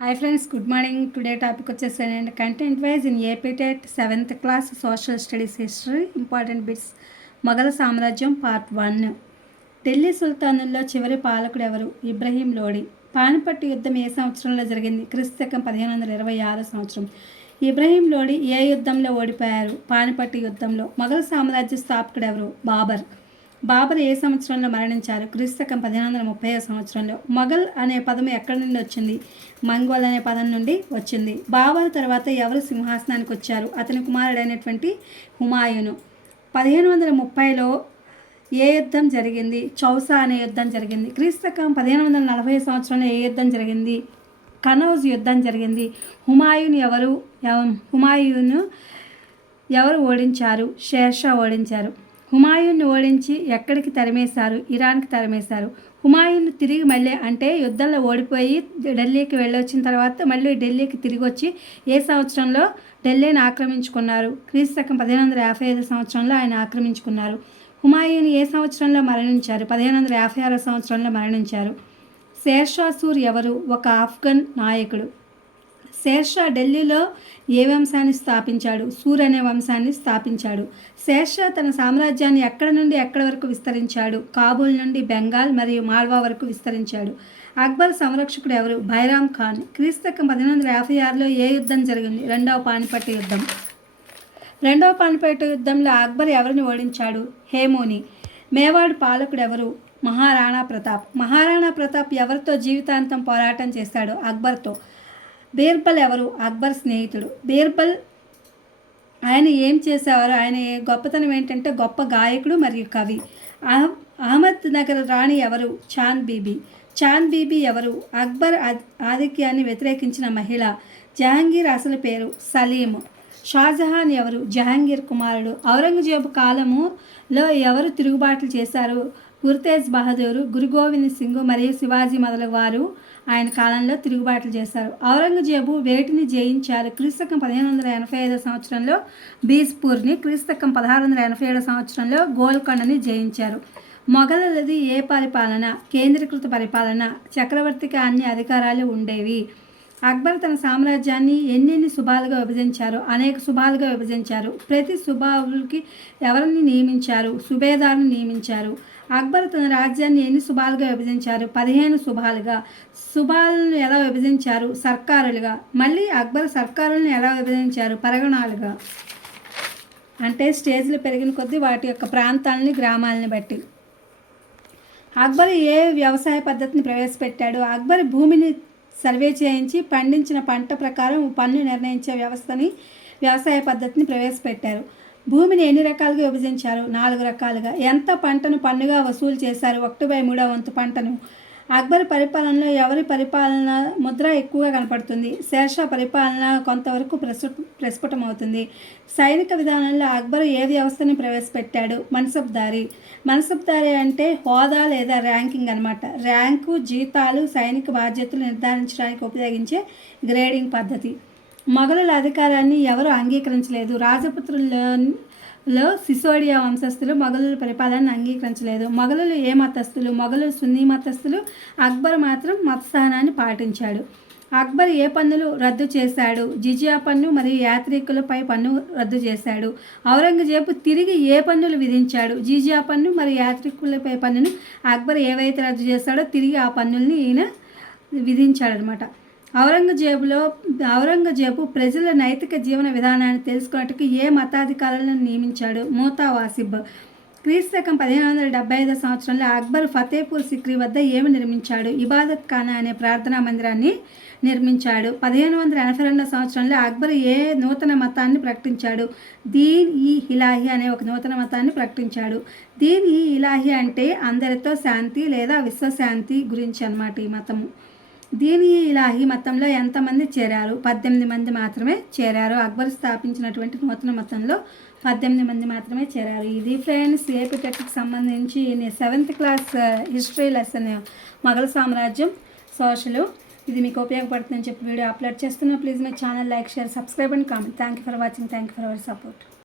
Hi friends good morning today topic వచ్చేసానండి content wise in AP TET seventh class social studies history important bits మొఘల సామ్రాజ్యం part one Delhi సుల్తానుల్లో చివరి పాలకుడు ఎవరు? ఇబ్రహీం లోడి. పానిపట్టు యుద్ధం ఏ సంవత్సరంలో జరిగింది? క్రిస్తకం పదిహేను వందల ఇరవై ఆరు సంవత్సరం. ఇబ్రహీం లోడి ఏ యుద్ధంలో ఓడిపోయారు? పానిపట్టు యుద్ధంలో. మొఘల్ సామ్రాజ్య స్థాపకుడు ఎవరు? బాబర్. బాబర్ ఏ సంవత్సరంలో మరణించారు? క్రీస్తకం పదిహేను వందల ముప్పై సంవత్సరంలో. మొఘల్ అనే పదం ఎక్కడి నుండి వచ్చింది? మంగోల్ అనే పదం నుండి వచ్చింది. బాబర్ తర్వాత ఎవరు సింహాసనానికి వచ్చారు? అతని కుమారుడైనటువంటి హుమాయూను. పదిహేను వందల ముప్పైలో ఏ యుద్ధం జరిగింది? చౌసా అనే యుద్ధం జరిగింది. క్రీస్తకం పదిహేను వందల నలభై సంవత్సరంలో ఏ యుద్ధం జరిగింది? కనౌజ్ యుద్ధం జరిగింది. హుమాయూన్ ఎవరు? హుమాయూను ఎవరు ఓడించారు? షేర్షా ఓడించారు. హుమాయూన్ని ఓడించి ఎక్కడికి తరిమేశారు? ఇరాన్కి తరిమేశారు. హుమాయూన్ తిరిగి మళ్ళీ అంటే యుద్ధంలో ఓడిపోయి ఢిల్లీకి వెళ్ళొచ్చిన తర్వాత మళ్ళీ ఢిల్లీకి తిరిగి వచ్చి ఏ సంవత్సరంలో ఢిల్లీని ఆక్రమించుకున్నారు? క్రీస్తకం పదిహేను వందల యాభై ఐదు సంవత్సరంలో ఆయన ఆక్రమించుకున్నారు. హుమాయూన్ ఏ సంవత్సరంలో మరణించారు? పదిహేను వందల యాభై ఆరో సంవత్సరంలో మరణించారు. శేర్షాసూర్ ఎవరు? ఒక ఆఫ్ఘన్ నాయకుడు. శేర్షా ఢిల్లీలో ఏ వంశాన్ని స్థాపించాడు? సూర్ అనే వంశాన్ని స్థాపించాడు. శేర్షా తన సామ్రాజ్యాన్ని ఎక్కడ నుండి ఎక్కడ వరకు విస్తరించాడు? కాబూల్ నుండి బెంగాల్ మరియు మాల్వా వరకు విస్తరించాడు. అక్బర్ సంరక్షకుడు ఎవరు? బైరామ్ ఖాన్. క్రీస్తకం పదిహేను వందల యాభై ఆరులో ఏ యుద్ధం జరిగింది? రెండవ పానిపట్టు యుద్ధం. రెండవ పానిపట్టు యుద్ధంలో అక్బర్ ఎవరిని ఓడించాడు? హేమోని. మేవాడు పాలకుడు ఎవరు? మహారాణా ప్రతాప్. మహారాణా ప్రతాప్ ఎవరితో జీవితాంతం పోరాటం చేశాడు అక్బర్తో. బీర్బల్ ఎవరు? అక్బర్ స్నేహితుడు. బీర్బల్ ఆయన ఏం చేసేవారు? ఆయన గొప్పతనం ఏంటంటే గొప్ప గాయకుడు మరియు కవి. అహ- అహ్మద్ నగర్ రాణి ఎవరు? చాంద్ బీబీ. చాంద్ బీబీ ఎవరు? అక్బర్ ఆధిక్యాన్ని వ్యతిరేకించిన మహిళ. జహాంగీర్ అసలు పేరు సలీం షాజహాన్ ఎవరు? జహాంగీర్ కుమారుడు. ఔరంగజేబు కాలములో ఎవరు తిరుగుబాట్లు చేశారు? గురుతేజ్ బహదూరు గురు గోవింద్ సింగ్ మరియు శివాజీ మొదలగు వారు ఆయన కాలంలో తిరుగుబాట్లు చేశారు. ఔరంగజేబు వేటిని జయించారు? క్రీస్తకం పదిహేను వందల ఎనభై ఐదో సంవత్సరంలో బీజ్పూర్ని క్రీస్తకం పదహారు వందల ఎనభై ఏడో సంవత్సరంలో గోల్కొండని జయించారు. మొఘలది ఏ పరిపాలన? కేంద్రీకృత పరిపాలన చక్రవర్తికి అన్ని అధికారాలు ఉండేవి. అక్బర్ తన సామ్రాజ్యాన్ని ఎన్నెన్ని శుభాలుగా విభజించారు అనేక శుభాలుగా విభజించారు. ప్రతి శుభాలకి ఎవరిని నియమించారు? సుబేదారుని నియమించారు. అక్బర్ తన రాజ్యాన్ని ఎన్ని శుభాలుగా విభజించారు? పదిహేను శుభాలుగా. శుభాలను ఎలా విభజించారు? సర్కారులుగా. మళ్ళీ అక్బర్ సర్కారులను ఎలా విభజించారు? పరగణాలుగా. అంటే స్టేజ్లు పెరిగిన కొద్దీ వాటి యొక్క ప్రాంతాలని గ్రామాలని బట్టి. అక్బర్ ఏ వ్యవసాయ పద్ధతిని ప్రవేశపెట్టాడు? అక్బర్ భూమిని సర్వే చేయించి పండించిన పంట ప్రకారం పన్ను నిర్ణయించే వ్యవస్థని వ్యవసాయ పద్ధతిని ప్రవేశపెట్టారు. భూమిని ఎన్ని రకాలుగా విభజించారు? నాలుగు రకాలుగా. ఎంత పంటను పన్నుగా వసూలు చేశారు? ఒకటి బై మూడో వంతు పంటను అక్బర్ పరిపాలనలో ఎవరి పరిపాలన ముద్ర ఎక్కువగా కనపడుతుంది? షేర్షా పరిపాలన కొంతవరకు ప్రస్ఫు ప్రస్ఫుటమవుతుంది. సైనిక విధానంలో అక్బర్ ఏ వ్యవస్థని ప్రవేశపెట్టాడు? మన్సబ్దారి మన్సబ్దారి అంటే హోదా లేదా ర్యాంకింగ్ అనమాట ర్యాంకు జీతాలు సైనిక బాధ్యతలు నిర్ధారించడానికి ఉపయోగించే గ్రేడింగ్ పద్ధతి. మొఘలుల అధికారాన్ని ఎవరు అంగీకరించలేదు? రాజపుత్రుల్లో లో సిసోడియా వంశస్థులు మొఘలుల పరిపాలనను అంగీకరించలేదు. మొఘలులు ఏ మతస్థులు? మొఘలులు సున్నీ మతస్థులు? అక్బర్ మాత్రం మతస్థానాన్ని పాటించాడు. అక్బర్ ఏ పన్నులు రద్దు చేశాడు? జిజియా పన్ను మరియు యాత్రికులపై పన్ను రద్దు చేశాడు. ఔరంగజేబు తిరిగి ఏ పన్నులు విధించాడు? జిజియా పన్ను మరియు యాత్రికులపై పన్నును అక్బర్ ఏవైతే రద్దు చేశాడో తిరిగి ఆ పన్నుల్ని ఈయన విధించాడనమాట. ఔరంగజేబులో ఔరంగజేబు ప్రజల నైతిక జీవన విధానాన్ని తెలుసుకున్నట్టుకు ఏ మతాధికారులను నియమించాడు? మూతా వాసిబ్. క్రీస్తకం పదిహేను వందల డెబ్బై ఐదో సంవత్సరంలో అక్బర్ ఫతేపూర్ సిక్రీ వద్ద ఏమి నిర్మించాడు? ఇబాదత్ ఖానా అనే ప్రార్థనా మందిరాన్ని నిర్మించాడు. పదిహేను వందల ఎనభై రెండో సంవత్సరంలో అక్బర్ ఏ నూతన మతాన్ని ప్రకటించాడు? దీన్ ఈ ఇలాహి అనే ఒక నూతన మతాన్ని ప్రకటించాడు. దీన్ ఈ ఇలాహి అంటే అందరితో శాంతి లేదా విశ్వశాంతి గురించి అన్నమాట ఈ మతము. దీని ఇలాహి మతంలో ఎంతమంది చేరారు? పద్దెనిమిది మంది మాత్రమే చేరారు. అక్బర్ స్థాపించినటువంటి నూతన మతంలో పద్దెనిమిది మంది మాత్రమే చేరారు. ఇది ఫ్రెండ్స్ ఏపీ టెట్కి సంబంధించి సెవెంత్ క్లాస్ హిస్టరీ లెసన్ మొఘల సామ్రాజ్యం సోషలు. ఇది మీకు ఉపయోగపడుతుందని చెప్పి వీడియో అప్లోడ్ చేస్తున్నా please my channel like share subscribe and comment. Thank you for watching thank you for our support